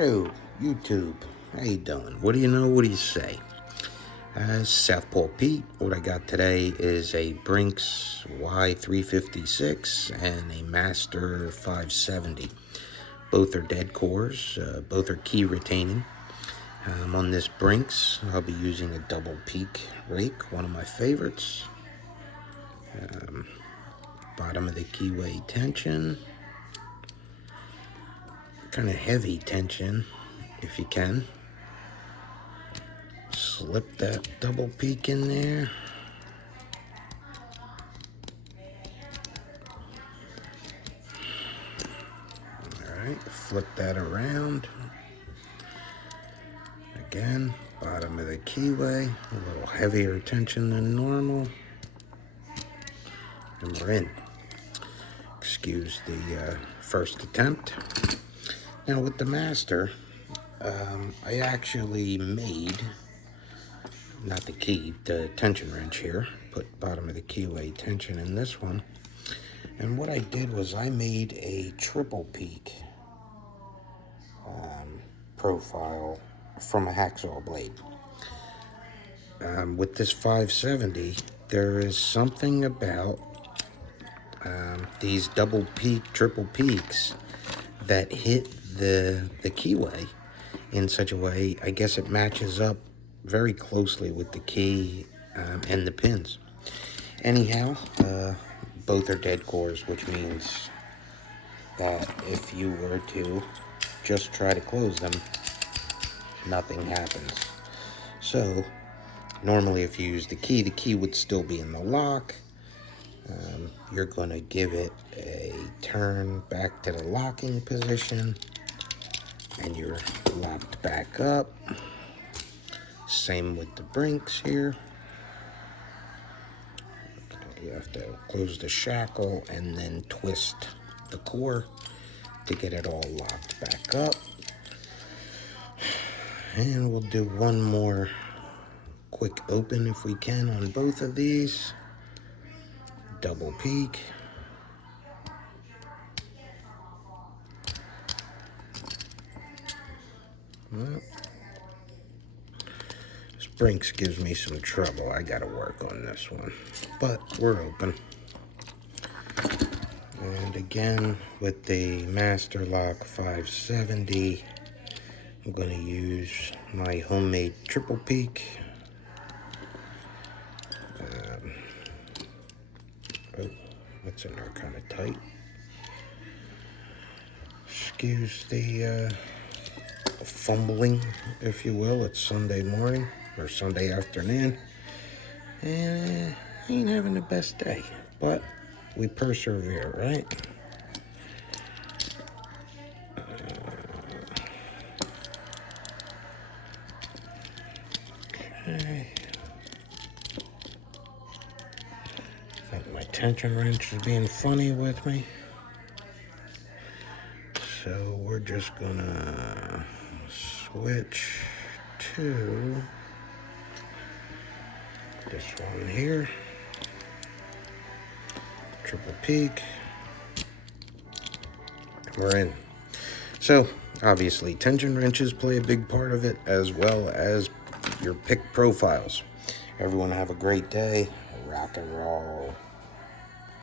Hello, YouTube. How you doing? What do you know? What do you say? Southpaw Pete. What I got today is a Brinks Y356 and a Master 570. Both are dead cores. Both are key retaining. On this Brinks, I'll be using a double peak rake, one of my favorites. Bottom of the keyway tension. Kind of heavy tension, if you can. Slip that double peak in there. Alright, flip that around. Again, bottom of the keyway, a little heavier tension than normal. And we're in. Excuse the first attempt. Now with the Master, I actually made, not the key, the tension wrench here. Put bottom of the keyway tension in this one. And what I did was I made a triple peak profile from a hacksaw blade. With this 570, there is something about these double peak, triple peaks that hit the keyway in such a way, I guess it matches up very closely with the key and the pins. Anyhow, both are dead cores, which means that if you were to just try to close them, nothing happens. So normally if you use the key would still be in the lock. You're going to give it a turn back to the locking position, and you're locked back up. Same with the Brinks here. Okay, you have to close the shackle and then twist the core to get it all locked back up. And we'll do one more quick open if we can on both of these. Double peak. Well, this Brinks gives me some trouble. I gotta work on this one, but we're open. And again, with the Masterlock 570, I'm gonna use my homemade triple peak. That's in there kind of tight. Excuse the fumbling, if you will. It's Sunday morning or Sunday afternoon, and I ain't having the best day, but we persevere, right? Okay. I think my tension wrench is being funny with me. So we're just gonna switch to this one here. Triple peak. We're in. So obviously tension wrenches play a big part of it, as well as your pick profiles. Everyone have a great day. Rock and roll.